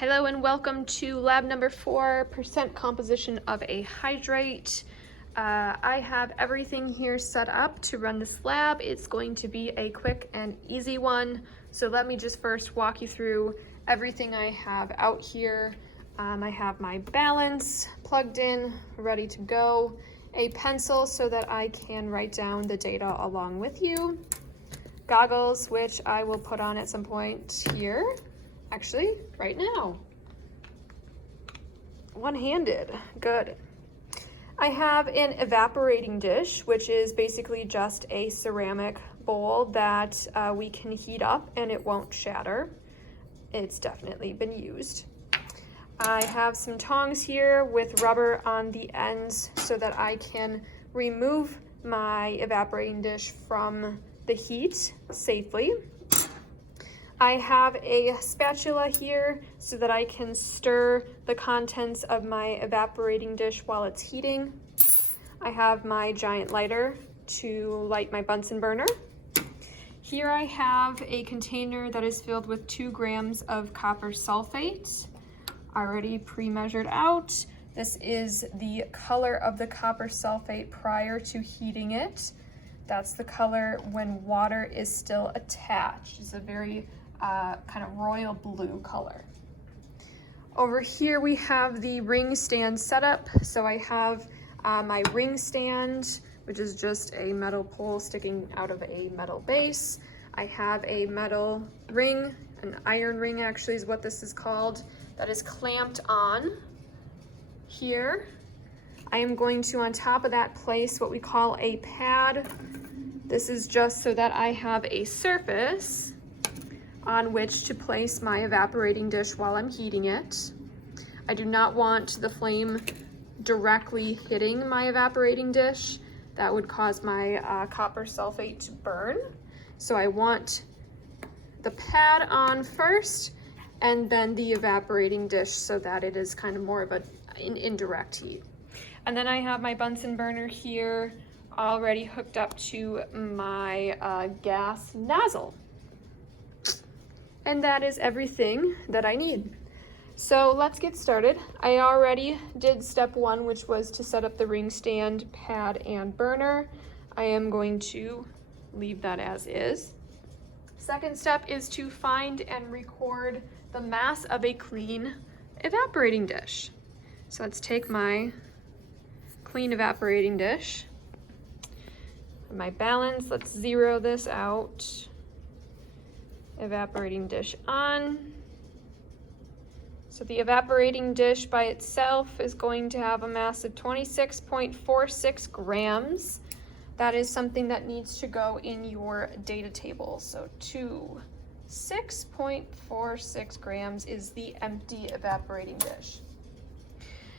Hello and welcome to lab number 4, percent composition of a hydrate. I have everything here set up to run this lab. It's going to be a quick and easy one. So let me just first walk you through everything I have out here. I have my balance plugged in, ready to go, a pencil so that I can write down the data along with you, goggles, which I will put on at some point here. Actually, right now. One-handed, good. I have an evaporating dish, which is basically just a ceramic bowl that we can heat up and it won't shatter. It's definitely been used. I have some tongs here with rubber on the ends so that I can remove my evaporating dish from the heat safely. I have a spatula here so that I can stir the contents of my evaporating dish while it's heating. I have my giant lighter to light my Bunsen burner. Here I have a container that is filled with 2 grams of copper sulfate, already pre-measured out. This is the color of the copper sulfate prior to heating it. That's the color when water is still attached. It's a very kind of royal blue color. Over here we have the ring stand setup. So I have my ring stand, which is just a metal pole sticking out of a metal base. I have a metal ring, an iron ring actually is what this is called, that is clamped on here. I am going to, on top of that, place what we call a pad. This is just so that I have a surface on which to place my evaporating dish while I'm heating it. I do not want the flame directly hitting my evaporating dish. That would cause my copper sulfate to burn. So I want the pad on first and then the evaporating dish so that it is kind of more of an indirect heat. And then I have my Bunsen burner here already hooked up to my gas nozzle. And that is everything that I need. So let's get started. I already did step 1, which was to set up the ring stand, pad, and burner. I am going to leave that as is. Second step is to find and record the mass of a clean evaporating dish. So let's take my clean evaporating dish. My balance, let's zero this out. Evaporating dish on. So the evaporating dish by itself is going to have a mass of 26.46 grams. That is something that needs to go in your data table. So 6.46 grams is the empty evaporating dish.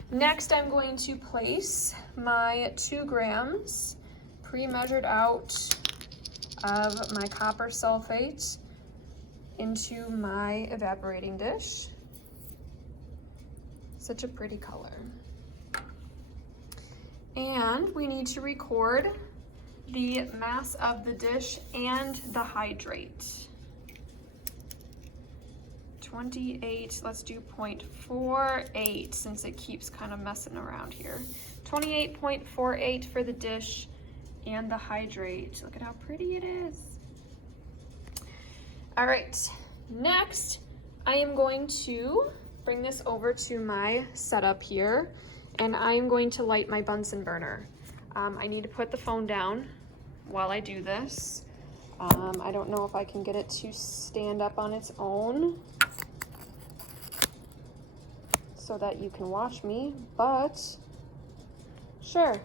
Next, I'm going to place my 2 grams pre-measured out of my copper sulfate into my evaporating dish. Such a pretty color. And we need to record the mass of the dish and the hydrate. 28, let's do 0.48 since it keeps kind of messing around here. 28.48 for the dish and the hydrate. Look at how pretty it is. All right, next I am going to bring this over to my setup here and I am going to light my Bunsen burner. I need to put the phone down while I do this. I don't know if I can get it to stand up on its own so that you can watch me, but sure.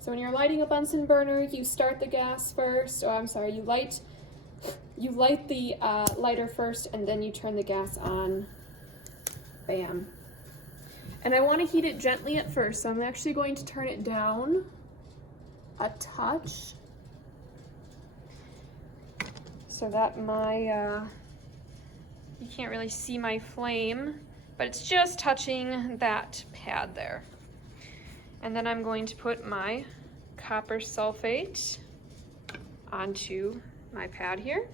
So when you're lighting a Bunsen burner, you start the gas first. Oh, I'm sorry, you light the lighter first and then you turn the gas on. Bam. And I want to heat it gently at first, so I'm actually going to turn it down a touch so that you can't really see my flame, but it's just touching that pad there. And then I'm going to put my copper sulfate onto my pad here.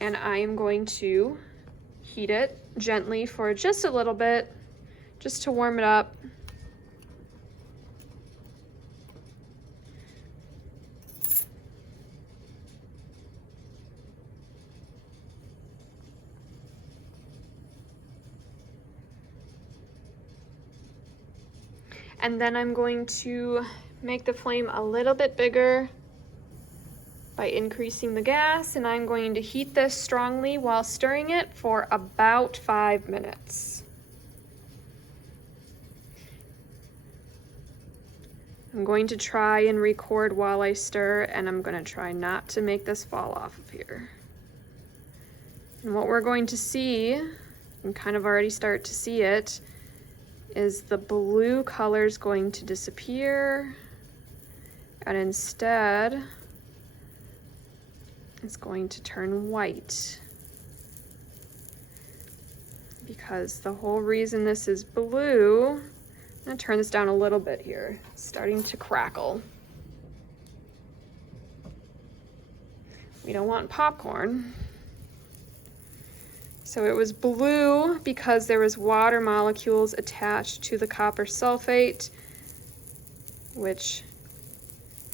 and I am going to heat it gently for just a little bit, just to warm it up. And then I'm going to make the flame a little bit bigger by increasing the gas, and I'm going to heat this strongly while stirring it for about 5 minutes. I'm going to try and record while I stir, and I'm going to try not to make this fall off of here. And what we're going to see, and kind of already start to see it, is the blue color is going to disappear, and instead it's going to turn white. Because the whole reason this is blue, I'm gonna turn this down a little bit here. It's starting to crackle. We don't want popcorn. So it was blue because there was water molecules attached to the copper sulfate, which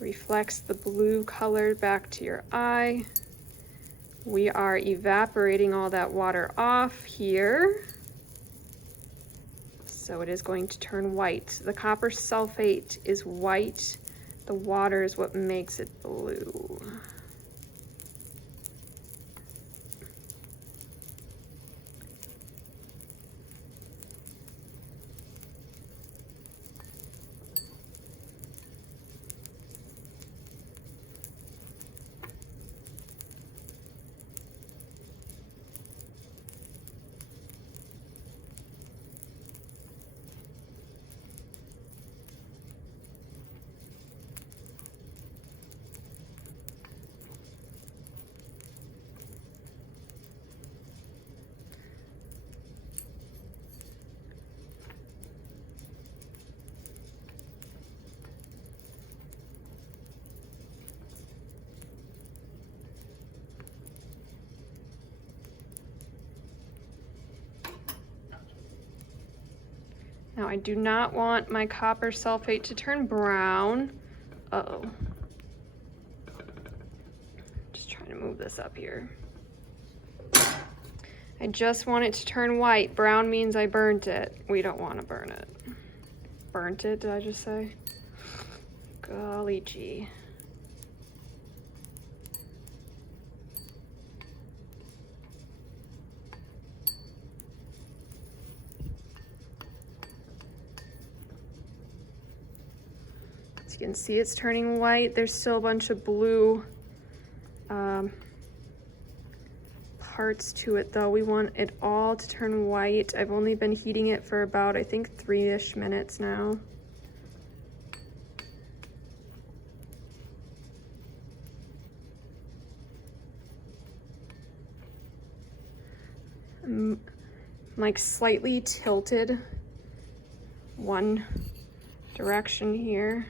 reflects the blue color back to your eye. We are evaporating all that water off here. So it is going to turn white. The copper sulfate is white. The water is what makes it blue. Now I do not want my copper sulfate to turn brown. Uh-oh. Just trying to move this up here. I just want it to turn white. Brown means I burnt it. We don't want to burn it. Burnt it, did I just say? Golly gee. You can see it's turning white. There's still a bunch of blue parts to it though. We want it all to turn white. I've only been heating it for about, I think, 3-ish minutes now. I'm like slightly tilted one direction here.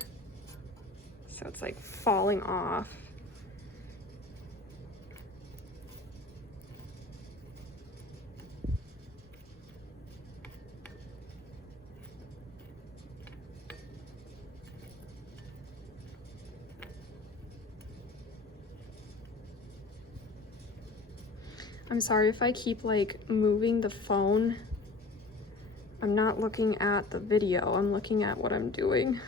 So it's like falling off. I'm sorry if I keep like moving the phone. I'm not looking at the video, I'm looking at what I'm doing.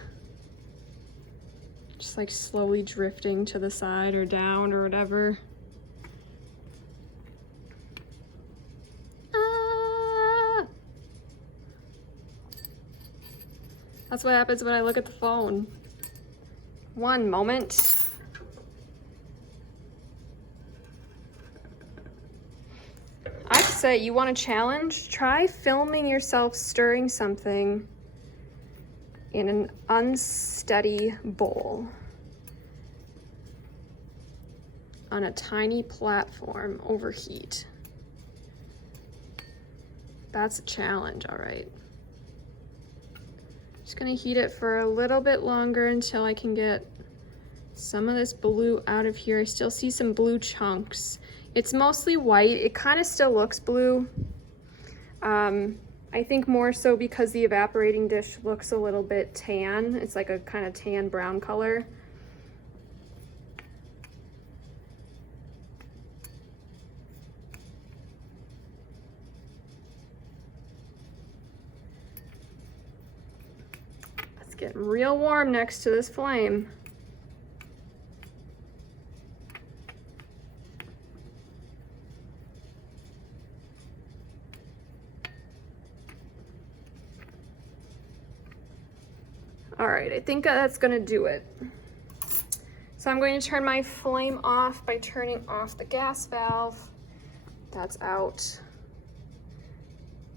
Just like slowly drifting to the side or down or whatever. Ah! That's what happens when I look at the phone. One moment. I say, you want a challenge? Try filming yourself stirring something in an unsteady bowl on a tiny platform over heat. That's a challenge, all right. Just gonna heat it for a little bit longer until I can get some of this blue out of here. I still see some blue chunks. It's mostly white. It kind of still looks blue. I think more so because the evaporating dish looks a little bit tan. It's like a kind of tan brown color. It's getting real warm next to this flame. All right, I think that's gonna do it. So I'm going to turn my flame off by turning off the gas valve. That's out.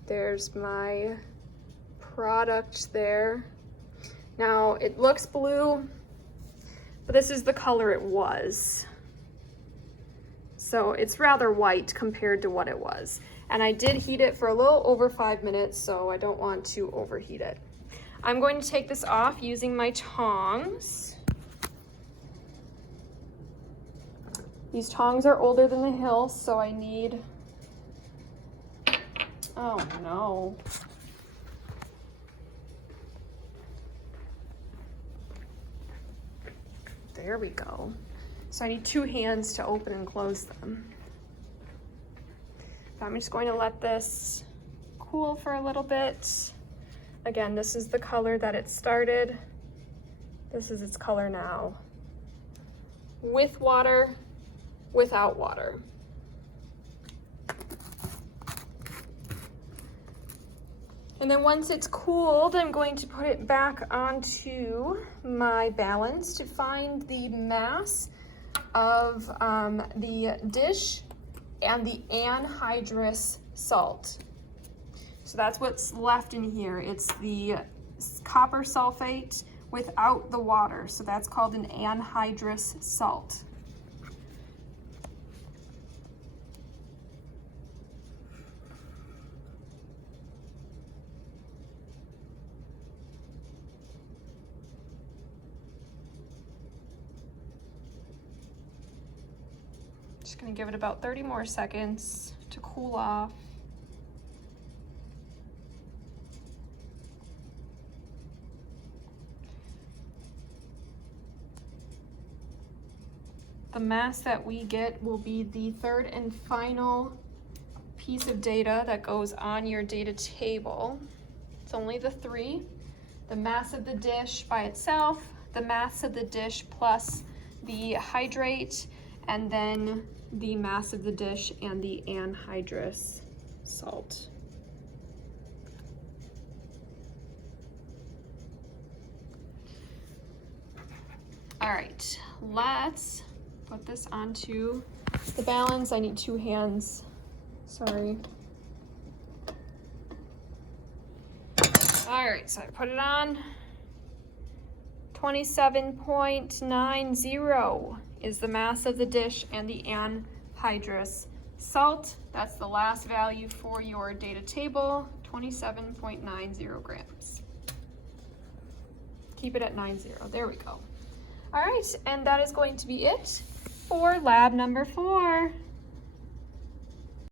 There's my product there. Now it looks blue, but this is the color it was. So it's rather white compared to what it was. And I did heat it for a little over 5 minutes, so I don't want to overheat it. I'm going to take this off using my tongs. These tongs are older than the hill, so I need, oh no. There we go. So I need 2 hands to open and close them. I'm just going to let this cool for a little bit. Again, this is the color that it started. This is its color now. With water, without water. And then once it's cooled, I'm going to put it back onto my balance to find the mass of the dish and the anhydrous salt. So that's what's left in here. It's the copper sulfate without the water. So that's called an anhydrous salt. Just gonna give it about 30 more seconds to cool off. The mass that we get will be the third and final piece of data that goes on your data table. It's only the 3. The mass of the dish by itself, the mass of the dish plus the hydrate, and then the mass of the dish and the anhydrous salt. All right, let's put this onto the balance. I need 2 hands, sorry. All right, so I put it on. 27.90 is the mass of the dish and the anhydrous salt. That's the last value for your data table, 27.90 grams. Keep it at 90, there we go. All right, and that is going to be it for lab number 4.